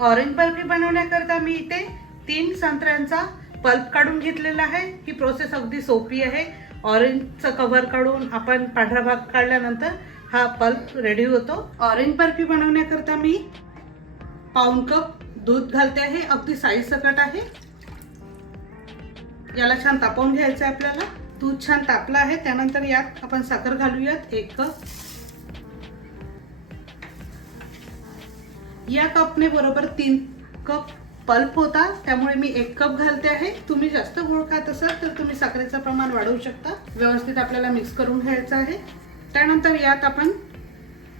Orange barfi बनवण्याकरता मी इथे तीन संत्र्यांचा पल्प काढून घेतलेला आहे. ही प्रोसेस अगदी सोपी आहे. ऑरेंजचं कव्हर काढून आपण पांढरा भाग काढल्यानंतर हा पल्प रेडी होतो. ऑरेंज बर्फी बनवण्याकरता मी पाऊन कप दूध घालते आहे. अगदी साईज सकट आहे. याला छान तापवून घ्यायचं आहे आपल्याला. दूध छान तापलं आहे. त्यानंतर यात आपण साखर घालूयात. एक कप. या कपने बरोबर तीन कप पल्प होता त्यामुळे मी एक कप घालते आहे. तुम्ही जास्त गोड खात असाल तर तुम्ही साखरेचं प्रमाण वाढवू शकता. व्यवस्थित आपल्याला मिक्स करून घ्यायचं आहे. त्यानंतर यात आपण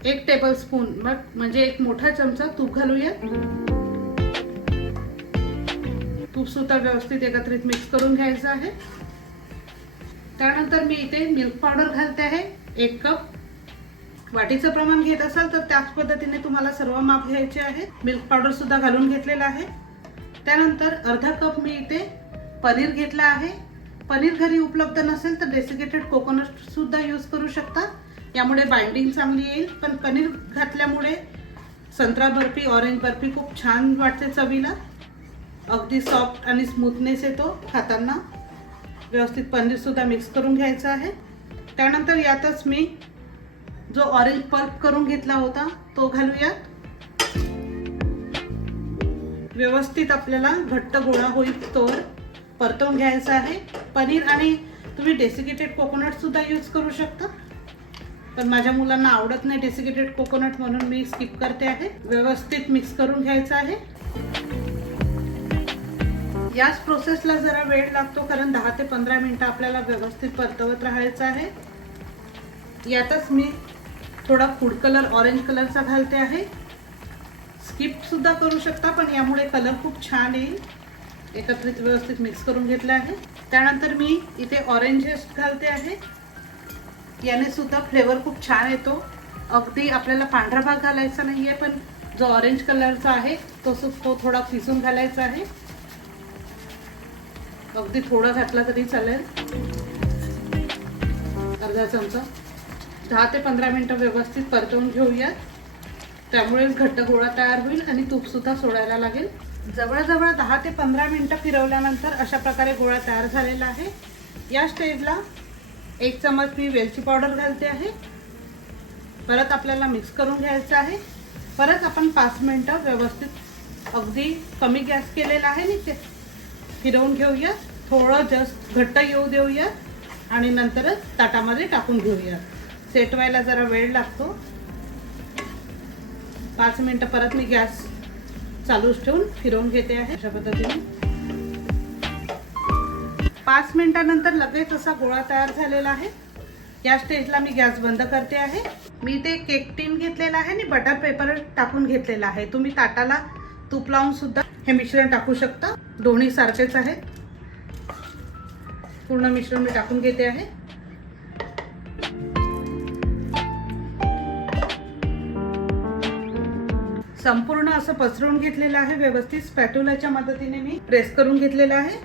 एक टेबल स्पून मग म्हणजे एक मोठा चमचा तूप घालूया. तूप सुद्धा व्यवस्थित एकत्रित मिक्स करून घ्यायचं आहे. त्यानंतर मी इथे मिल्क पावडर घालते आहे. एक कप वाटीचं प्रमाण घेत असाल तर त्याच पद्धतीने तुम्हाला सर्व माप घ्यायचे आहे. मिल्क पावडर सुद्धा घालून घेतलेला आहे. त्यानंतर अर्धा कप मी इथे पनीर घेतला आहे. पनीर घरी उपलब्ध नसेल तर डेसिकेटेड कोकोनट सुद्धा यूज करू शकता. यामुळे बाइंडिंग चांगली येईल. पण पनीर घातल्यामुळे संत्रा बर्फी ऑरेंज बर्फी खूप छान वाटते चवीला. अगदी सॉफ्ट आणि स्मूथनेस येतो खाताना. व्यवस्थित पनीरसुद्धा मिक्स करून घ्यायचं आहे. त्यानंतर यातच मी जो ऑरेंज पल्प करून घेतला होता तो घालूयात. व्यवस्थित आपल्याला घट्ट गोळा होईल तोवर. परतवून घ्यायचा आहे. पनीर आणि तुम्ही डेसिकेटेड कोकोनट सुद्धा यूज करू शकता. पण माझ्या मुलांना आवडत नाही डेसिकेटेड कोकोनट म्हणून मी स्किप करते आहे. व्यवस्थित मिक्स करून घ्यायचं आहे. याच प्रोसेसला जरा वेळ लागतो कारण दहा ते पंधरा मिनटं आपल्याला व्यवस्थित परतवत राहायचं आहे. यातच मी थोडा फूड कलर ऑरेंज कलरचा घालते आहे. स्किप सुद्धा करू शकता पण यामुळे कलर खूप छान येईल. एकत्रित व्यवस्थित मिक्स करून घेतला आहे. त्यानंतर मी इथे ऑरेंजेस घालते आहे. याने सुद्धा फ्लेवर खूप छान येतो. अगदी आपल्याला पांढरा भाग घालायचा नाही आहे पण जो ऑरेंज कलरचा आहे तो सु तो थोडा पिसून घालायचा आहे. अगदी थोडा घातला तरी चालेल. अर्धा चमचा. दहा ते पंधरा मिनटं व्यवस्थित परतवून घेऊयात. त्यामुळेच घट्ट गोळा तयार होईल आणि तूपसुद्धा सोडायला लागेल. जवळजवळ दहा ते पंधरा मिनटं फिरवल्यानंतर अशा प्रकारे गोळा तयार झालेला आहे. या स्टेजला एक चमच मी वेलची पावडर घालते आहे. परत आपल्याला मिक्स करून घ्यायचं आहे. परत आपण पाच मिनटं व्यवस्थित अगदी कमी गॅस केलेला आहे नी ते फिरवून घेऊयात. थोडं जस्ट घट्ट येऊ देऊयात. आणि नंतरच ताटामध्ये टाकून घेऊयात. सेट व्हायला जरा वेळ लागतो. पाच मिनटं परत मी गॅस चालूच ठेवून फिरवून घेते आहे अशा पद्धतीने. पाच मिनटानंतर लगेच असा गोळा तयार झालेला आहे. या स्टेजला मी गॅस बंद करते आहे. मी ते केक टीन घेतलेला आहे आणि बटर पेपर टाकून घेतलेला आहे. तुम्ही ताटाला तूप लावून सुद्धा हे मिश्रण टाकू शकता. दोन्ही सारखेच आहे पूर्ण मिश्रण मी टाकून घेते आहे. संपूर्ण असं पसरवून घेतलेलं आहे व्यवस्थित स्पॅटुलाच्या मदतीने मी प्रेस करून घेतलेलं आहे.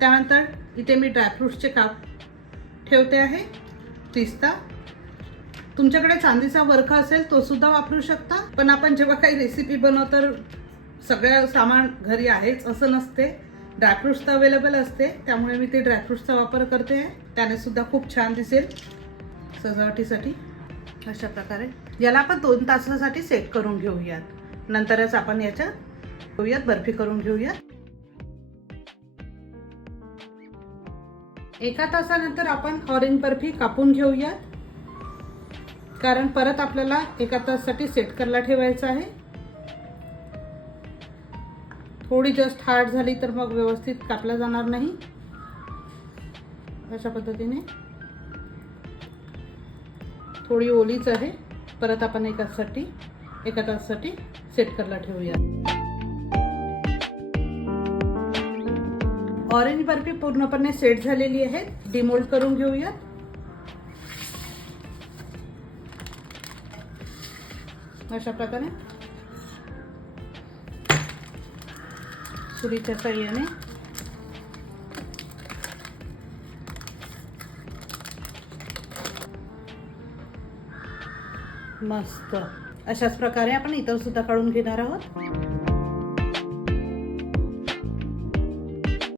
त्यानंतर इथे मी ड्रायफ्रुट्सचे काप ठेवते आहे पिस्ता. तुमच्याकडे चांदीचा वर्ख असेल तो सुद्धा वापरू शकता पण आपण जेव्हा काही रेसिपी बनवतो तर सगळं सामान घरी आहेच असं नसते. ड्रायफ्रुट्स तर अवेलेबल असते त्यामुळे मी ते ड्रायफ्रुट्सचा वापर करते आहे. त्याने सुद्धा खूप छान दिसेल सजावटीसाठी. अशा प्रकारे. याला आपण दोन तासासाठी सेट करून घेऊयात. नंतरच आपण याच्या घेऊयात बर्फी करून घेऊयात. एका तासानंतर आपण ऑरेंज बर्फी कापून घेऊयात. कारण परत आपल्याला एका तासासाठी सेट करायला ठेवायचं आहे. थोडी जस्ट हार्ड झाली तर मग व्यवस्थित कापला जाणार नाही. अशा पद्धतीने. थोडी ओलीच आहे. परत आपण एकासाठी एका तासासाठी सेट करायला ठेवूया. ऑरेंज बर्फी पूर्णपणे सेट झालेली आहे. डिमोल्ड करून घेऊयात. अशा प्रकारे. सुरीच्या साह्याने मस्त. अशाच प्रकारे आपण इतर सुद्धा काढून घेणार आहोत.